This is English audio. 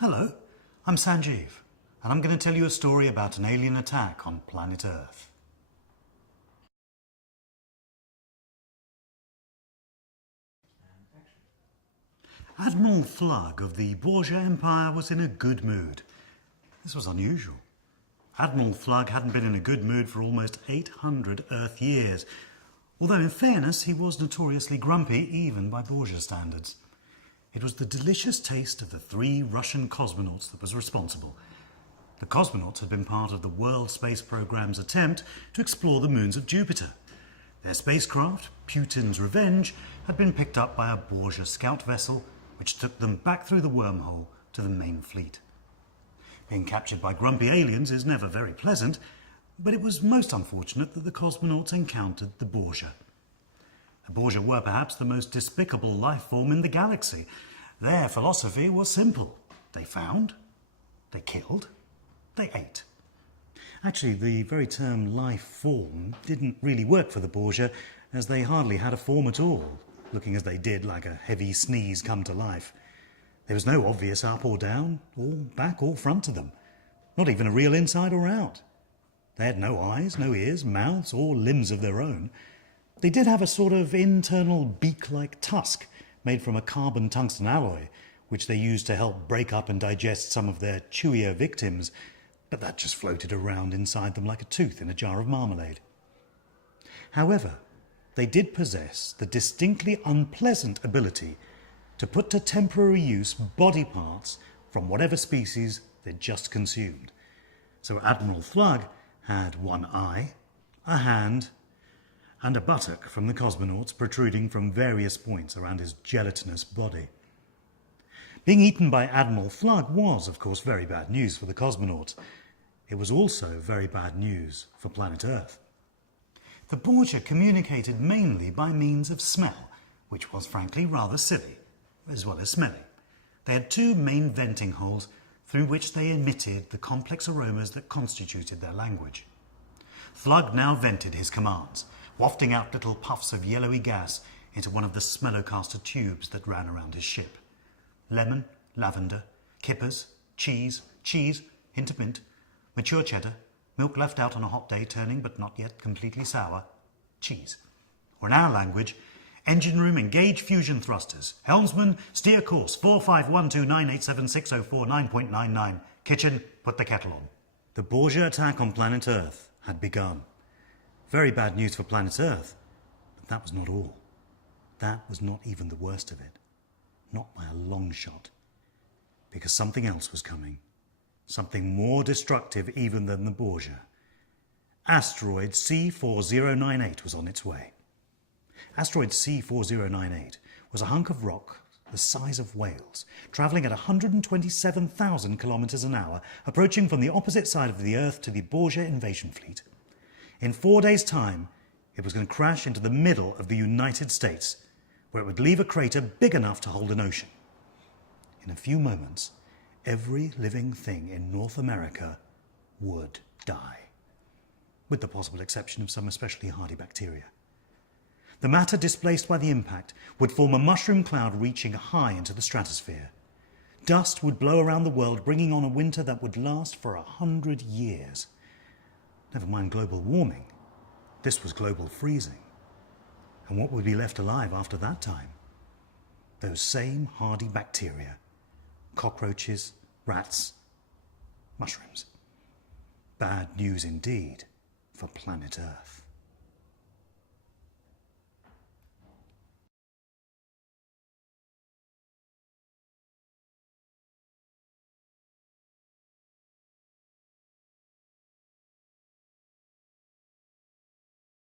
Hello, I'm Sanjeev, and I'm going to tell you a story about an alien attack on planet Earth. Admiral Flug of the Borgia Empire was in a good mood. This was unusual. Admiral Flug hadn't been in a good mood for almost 800 Earth years, although in fairness he was notoriously grumpy even by Borgia standards. It was the delicious taste of the 3 Russian cosmonauts that was responsible. The cosmonauts had been part of the World Space Programme's attempt to explore the moons of Jupiter. Their spacecraft, Putin's Revenge, had been picked up by a Borgia scout vessel, which took them back through the wormhole to the main fleet. Being captured by grumpy aliens is never very pleasant, but it was most unfortunate that the cosmonauts encountered the Borgia. The Borgia were perhaps the most despicable life form in the galaxy. Their philosophy was simple. They found, they killed, they ate. Actually, the very term life form didn't really work for the Borgia, as they hardly had a form at all, looking as they did like a heavy sneeze come to life. There was no obvious up or down, or back or front to them. Not even a real inside or out. They had no eyes, no ears, mouths or limbs of their own. They did have a sort of internal beak-like tusk made from a carbon tungsten alloy, which they used to help break up and digest some of their chewier victims, but that just floated around inside them like a tooth in a jar of marmalade. However, they did possess the distinctly unpleasant ability to put to temporary use body parts from whatever species they'd just consumed. So Admiral Flug had one eye, a hand, and a buttock from the cosmonauts protruding from various points around his gelatinous body. Being eaten by Admiral Flug was, of course, very bad news for the cosmonauts. It was also very bad news for planet Earth. The Borgia communicated mainly by means of smell, which was frankly rather silly, as well as smelly. They had 2 main venting holes through which they emitted the complex aromas that constituted their language. Flug now vented his commands, wafting out little puffs of yellowy gas into one of the smellocaster tubes that ran around his ship. Lemon, lavender, kippers, cheese, hint of mint, mature cheddar, milk left out on a hot day turning but not yet completely sour, cheese. Or in our language, engine room engage fusion thrusters. Helmsman, steer course 4512987604 Kitchen, put the kettle on. The Borgia attack on planet Earth had begun. Very bad news for planet Earth, but that was not all. That was not even the worst of it. Not by a long shot. Because something else was coming. Something more destructive even than the Borgia. Asteroid C4098 was on its way. Asteroid C4098 was a hunk of rock the size of Wales, travelling at 127,000 kilometres an hour, approaching from the opposite side of the Earth to the Borgia invasion fleet. In 4 days' time, it was going to crash into the middle of the United States, where it would leave a crater big enough to hold an ocean. In a few moments, every living thing in North America would die, with the possible exception of some especially hardy bacteria. The matter displaced by the impact would form a mushroom cloud reaching high into the stratosphere. Dust would blow around the world, bringing on a winter that would last for 100 years. Never mind global warming. This was global freezing. And what would be left alive after that time? Those same hardy bacteria. Cockroaches, rats, mushrooms. Bad news indeed for planet Earth.